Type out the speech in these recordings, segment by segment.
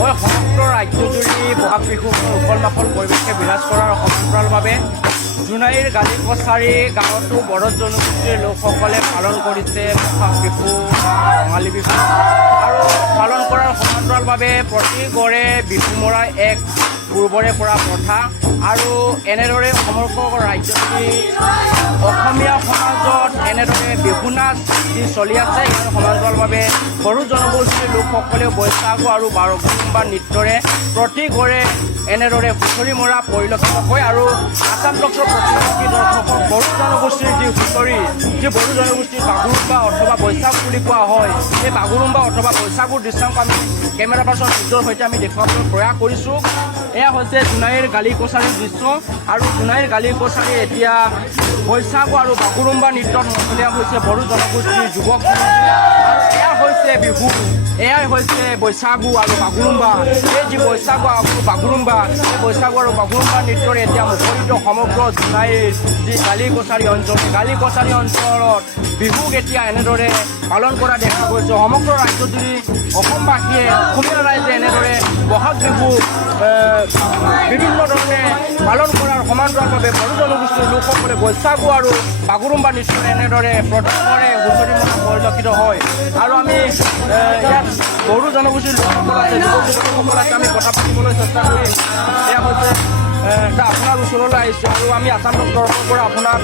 মই সমগ্ৰ ৰাজ্যজুৰি বহাগ বিহুৰ উখল মাখল পৰিৱেশে বিৰাজ কৰাৰ সমান্তৰালভাৱে জোনাইৰ গালিকছাৰী গাঁৱতো বড়ো জনগোষ্ঠীৰ লোকসকলে পালন কৰিছে বহাগ বিহু ৰঙালী বিহু আৰু পালন কৰাৰ সমান্তৰালভাৱে প্ৰতি ঘৰে বিহু মৰা এক পূৰ্বৰে পৰা প্ৰথা আৰু এনেদৰে সমগ্ৰ ৰাজ্যজুৰি অসমীয়া সমাজত এনেদৰে বিহু নাচ যি চলি আছে ইয়াৰ সমান্তৰালভাৱে বড়ো জনগোষ্ঠীৰ লোকসকলেও বৈশাগু আৰু বাগৰুম্বা নৃত্যৰে প্ৰতি ঘৰে এনেদৰে হুঁচৰি মৰা পৰিলক্ষিত হয় আৰু আসাম ব্লকৰ প্ৰতিনিধি দৰ্শকক বড়ো জনগোষ্ঠীৰ যি হুঁচৰি যি বড়ো জনগোষ্ঠীৰ বাগৰুম্বা অথবা বৈশাখ বুলি কোৱা হয় সেই বাগৰুম্বা অথবা বৈশাগুৰ দৃশ্যাংশ আমি কেমেৰা পাৰ্চন সূৰ্যৰ সৈতে আমি দেখুৱাবলৈ প্ৰয়াস কৰিছোঁ। এয়া হৈছে জোনাইৰ গালিকছাৰীৰ দৃশ্য আৰু জোনাইৰ গালিকছাৰী এতিয়া বৈশাগু আৰু বাগৰুম্বা নৃত্যত মতলীয়া হৈছে বড়ো জনগোষ্ঠীৰ যুৱক আৰু এয়া হৈছে বিহু এয়াই হৈছে বৈশাগু আৰু বাগৰুম্বা এই যি বৈশাগু আৰু বাগৰুম্বা এই বৈশাগু আৰু বাগৰুম্বা নৃত্যৰে এতিয়া মুখৰিত সমগ্ৰ জোনাইৰ যি গালিকছাৰী অঞ্চলত বিহুক এতিয়া এনেদৰে পালন কৰা দেখা গৈছে। সমগ্ৰ ৰাজ্যজুৰি অসমবাসীয়ে অসমীয়া ৰাইজে এনেদৰে বহাগ বিহু বিভিন্ন ধৰণে পালন কৰাৰ সমান্তৰালভাৱে বড়ো জনগোষ্ঠীৰ লোকসকলে বৈশাগু আৰু বাগৰুম্বা নৃত্যৰে এনেদৰে প্ৰথমৰে হুঁচৰি মৰা পৰিলক্ষিত হয় আৰু আমি ইয়াত বড়ো জনগোষ্ঠীৰ লোকসকল আছে যুৱক আছে আমি কথা পাতিবলৈ চেষ্টা কৰিম। এয়া হৈছে আপোনাৰ ওচৰলৈ আহিছোঁ আৰু আমি আসাম তৰফৰ পৰা আপোনাক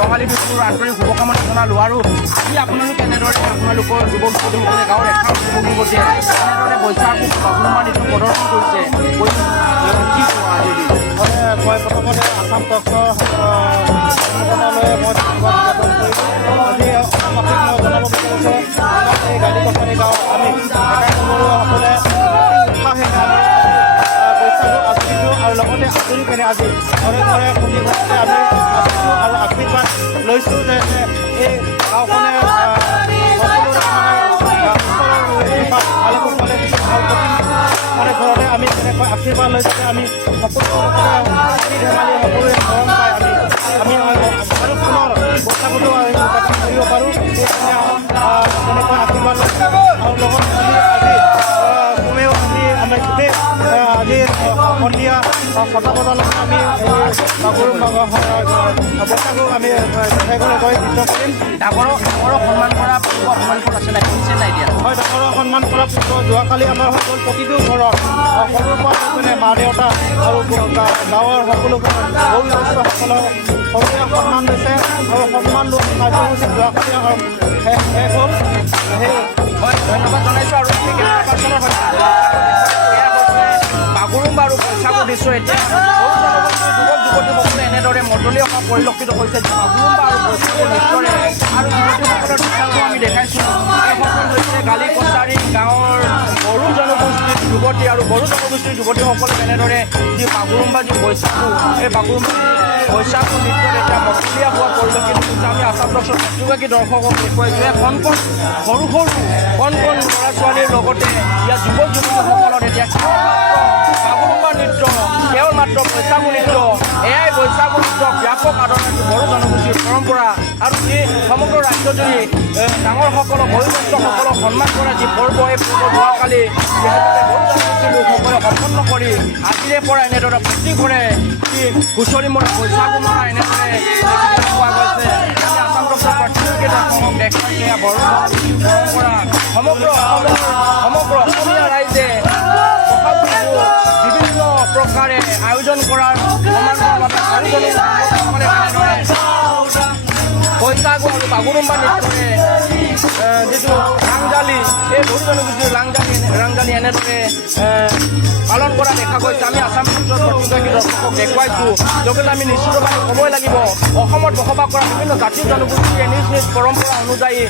ৰঙালী বিহুৰ আন্তৰিক শুভকামনা জনালোঁ আৰু আজি আপোনালোকে এনেদৰে আপোনালোকৰ যুৱক যুৱতীসকলে গাঁৱৰ এখাপ যুৱক যুৱতীয়ে এনেদৰে বৈশাগু বাগৰুম্বা নৃত্য প্ৰদৰ্শন কৰিছে কি কোৱা আজি মই প্ৰথমতে আসাম তৰফৰ সংগঠনলৈ মই ধন্যবাদ জ্ঞাপন কৰিছোঁ। আজি অসমবাসীক মই জনাব বিচাৰিছোঁ এই গালিকছাৰী গাঁৱত আমি ডেকাই সকলে উৎসাহেৰে বৈশাগু আচৰিছোঁ আৰু লগতে আচৰি পিনে আজি ঘৰে ঘৰে খুন্দি ঘৰতে আমি আচৰিছোঁ আৰু আশীৰ্বাদ লৈছোঁ যে এই গাঁওখনে সকলোৰে ভালে কুশলে মানে ঘৰতে আমি তেনেকৈ আশীৰ্বাদ লৈছোঁ যে আমি সকলোৰে ধেমালি সকলোৰে মৰম পাই আমি আৰু পুনৰ বৈশাগুটো উদযাপন কৰিব পাৰোঁ তেনেকৈ আশীৰ্বাদ লৈছোঁ আৰু লগত আমি আজি কমেও আমি গোটেই আজি সন্ধিয়া 6টা বজালৈকে আমি বৈশাগু আমি ঘৰে গৈ নৃত্য কৰিম। ডাঙৰক সন্মান কৰা অপমান আছে নাই কৰিছে নাই এতিয়া হয় ডাঙৰক সন্মান কৰা যোৱাকালি আমাৰ হৈ গ'ল প্ৰতিটো ঘৰত সৰুৰ পৰা মানে মা দেউতা আৰু গাঁৱৰ সকলো বয়োজ্যেষ্ঠসকলক সৰুৱে সন্মান লৈছে আৰু সন্মান লোৱা কাৰ্যসূচী যোৱাকালি শেষ হ'ল। সেই মই ধন্যবাদ জনাইছোঁ আৰু বাগৰুম্বা আৰু বৈশাগু দৃশ্য এতিয়া বড়ো জনগোষ্ঠীৰ যুৱক যুৱতীসকলে এনেদৰে মতলীয়া হোৱা পৰিলক্ষিত হৈছে বাগৰুম্বা আৰু বৈশাগু নৃত্যৰে আৰু যুৱতীসকলৰ দৃশ্যাংশ আমি দেখাইছোঁ। এইসকল হৈছে গালিকছাৰী গাঁৱৰ বড়ো জনগোষ্ঠীৰ যুৱতী আৰু বড়ো জনগোষ্ঠীৰ যুৱতীসকলে এনেদৰে যি বাগৰুম্বা যি বৈশাগু এই বাগৰুম্বা বৈশাগু নৃত্যত এতিয়া মতলীয়া হোৱা পৰিলক্ষিত হৈছে। আমি আসাম ব্লকৰ দুগৰাকী দৰ্শকক দেখুৱাইছোঁ কণ ল'ৰা ছোৱালীৰ লগতে ইয়াত যুৱক যুৱতীসকলৰ এতিয়া বাগৰুম্বা নৃত্য কেৱল মাত্ৰ বৈশাগু নৃত্য এয়াই বৈশাগু নৃত্য ব্যাপক আদৰণি বড়ো জনগোষ্ঠীৰ পৰম্পৰা আৰু এই সমগ্ৰ ৰাজ্যজুৰি ডাঙৰসকলক বয়োজ্যেষ্ঠসকলক সন্মান কৰা যি পৰ্ব এই পৰ্ব যোৱাকালি যিহেতুকে বড়ো জনগোষ্ঠীৰ লোকসকলে সম্পন্ন কৰি আজিৰে পৰা এনেদৰে প্ৰতি ঘৰে হুঁচৰি মৰা বৈশাগু মৰা এনেদৰে পোৱা গৈছে। আমি আসাম তৰফৰ প্ৰতিনিধি দৰ্শকক দেখুৱাইছে এয়া বড়ো পৰম্পৰা সমগ্ৰ অসমীয়া ৰাইজে বহাগ বিহু বিভিন্ন প্ৰকাৰে আয়োজন কৰাৰ সমান্তৰালভাৱে বৈশাগু আৰু বাগৰুম্বা নৃত্যৰে যিটো ৰাংজালি এই বড়ো জনগোষ্ঠীৰ ৰাংজালি এনেদৰে পালন কৰা দেখা গৈছে। আমি আসাম পুলিচৰ প্ৰতিগৰাকী দৰ্শকক দেখুৱাইছোঁ লগতে আমি নিশ্চিতভাৱে ক'বই লাগিব অসমত বসবাস কৰা বিভিন্ন জাতি জনগোষ্ঠীয়ে নিজ নিজ পৰম্পৰা অনুযায়ী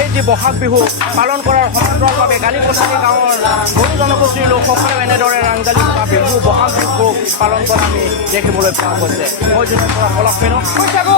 এই যি বহাগ বিহু পালন কৰাৰ সমান্তৰালভাৱে গালিকছাৰী গাঁৱৰ বড়ো জনগোষ্ঠীৰ লোকসকলেও এনেদৰে ৰাংজালি থকা বিহু বহাগ বিহু পালন কৰা আমি দেখিবলৈ পোৱা গৈছে। মই জোনাইৰ পৰা পলক মেনন বৈশাগু।